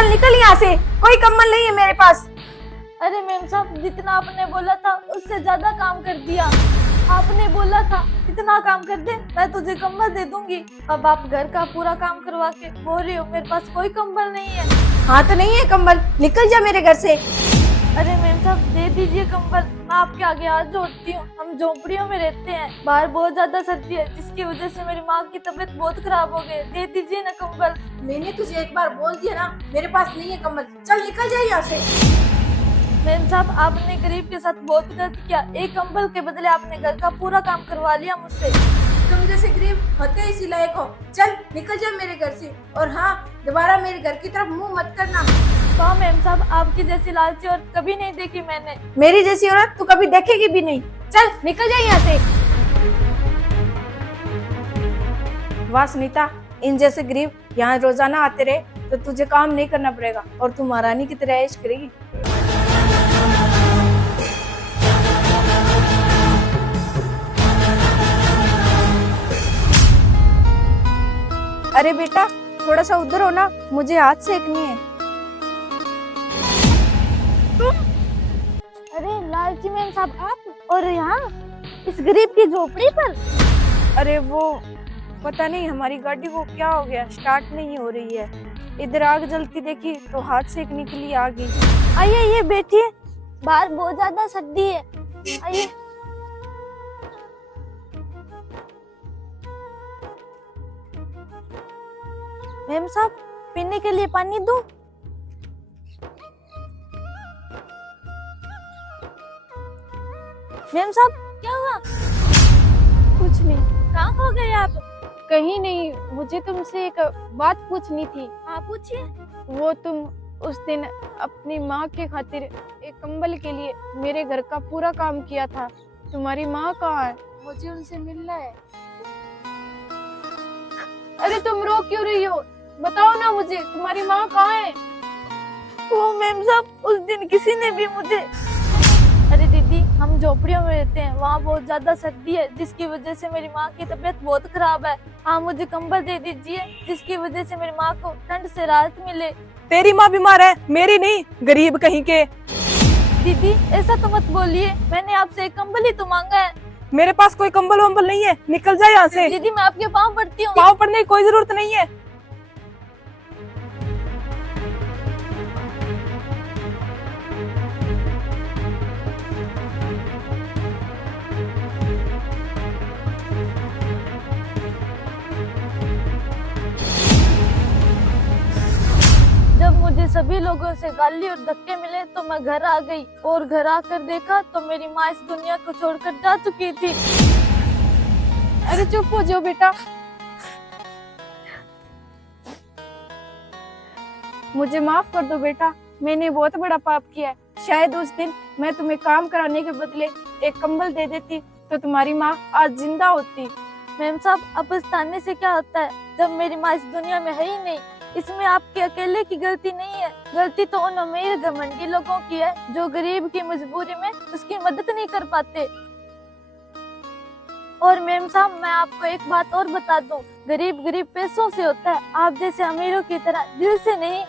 चल निकल यहाँ से, कोई कंबल नहीं है मेरे पास। अरे मेम साहब, जितना आपने बोला था उससे ज्यादा काम कर दिया। आपने बोला था इतना काम कर दे मैं तुझे कंबल दे दूंगी। अब आप घर का पूरा काम करवा के बोल रही हो मेरे पास कोई कंबल नहीं है। हाँ तो नहीं है कंबल, निकल जा मेरे घर से। अरे मेम साहब दे दीजिए कंबल, मैं आपके आगे हाथ जोड़ती हूँ। हम झोपड़ियों में रहते हैं, बाहर बहुत ज्यादा सर्दी है जिसकी वजह से मेरी माँ की तबीयत बहुत खराब हो गई। दे दीजिए ना कंबल। मैंने तुझे एक बार बोल दिया ना मेरे पास नहीं है कंबल, चल निकल जा यहाँ से। मेम साहब आपने गरीब के साथ बहुत गलत किया। एक कंबल के बदले आपने घर का पूरा काम करवा लिया मुझसे। तुम जैसे गरीब होते इसी लायक हो, चल निकल जा मेरे घर से। और हाँ, दोबारा मेरे घर की तरफ मुंह मत करना। हाँ मेम साहब, आपकी जैसी लालची औरत कभी नहीं देखी मैंने। मेरी जैसी औरत तू कभी देखेगी भी नहीं, चल निकल जा यहाँ से। वाह सुनीता, इन जैसे गरीब यहाँ रोजाना आते रहे तो तुझे काम नहीं करना पड़ेगा और तू महारानी की तरह ऐश करेगी। अरे बेटा थोड़ा सा उधर हो ना, मुझे हाथ सेकनी है। अरे लालची मेम साहब आप, और यहाँ इस गरीब की झोपड़ी पर। अरे वो पता नहीं हमारी गाड़ी को क्या हो गया, स्टार्ट नहीं हो रही है। इधर आग जलती देखी तो हाथ सेकने के लिए आ गई। आइए ये बैठिए, बाहर बहुत ज्यादा सर्दी है। आइए। मेम साहब पीने के लिए पानी दूं? मेम साहब क्या हुआ? कुछ नहीं। कहाँ खो गए आप? कहीं नहीं, मुझे तुमसे एक बात पूछनी थी। हाँ पूछिए। वो तुम उस दिन अपनी माँ के खातिर एक कंबल के लिए मेरे घर का पूरा काम किया था, तुम्हारी माँ कहाँ है? मुझे उनसे मिलना है। अरे तुम रो क्यों रही हो? बताओ ना मुझे, तुम्हारी माँ कहाँ है? वो मेम साहब उस दिन किसी ने भी मुझे। अरे दीदी हम झोपड़ियों में रहते हैं, वहाँ बहुत ज्यादा सर्दी है जिसकी वजह से मेरी माँ की तबीयत बहुत खराब है। हाँ मुझे कंबल दे दीजिए जिसकी वजह से मेरी माँ को ठंड से राहत मिले। तेरी माँ बीमार है, मेरी नहीं, गरीब कहीं के। दीदी ऐसा तो मत बोलिए, मैंने आपसे एक कंबल ही तो मांगा है। मेरे पास कोई कंबल वंबल नहीं है, निकल जा यहाँ से। दीदी मैं आपके पाँव पड़ती हूँ। पाँव पड़ने की कोई जरूरत नहीं है। जब मुझे सभी लोगों से गाली और धक्के मिले तो मैं घर आ गई और घर आकर देखा तो मेरी माँ इस दुनिया को छोड़कर जा चुकी थी। अरे चुप हो जाओ बेटा, मुझे माफ कर दो बेटा, मैंने बहुत बड़ा पाप किया है। शायद उस दिन मैं तुम्हें काम कराने के बदले एक कंबल दे देती तो तुम्हारी माँ आज जिंदा होती। मैम साहब अब पछताने से क्या होता है जब मेरी माँ इस दुनिया में है ही नहीं। इसमें आपके अकेले की गलती नहीं है, गलती तो उन अमीर घमंडी लोगों की है जो गरीब की मजबूरी में उसकी मदद नहीं कर पाते। और मैम साहब मैं आपको एक बात और बता दूं, गरीब गरीब पैसों से होता है, आप जैसे अमीरों की तरह दिल से नहीं।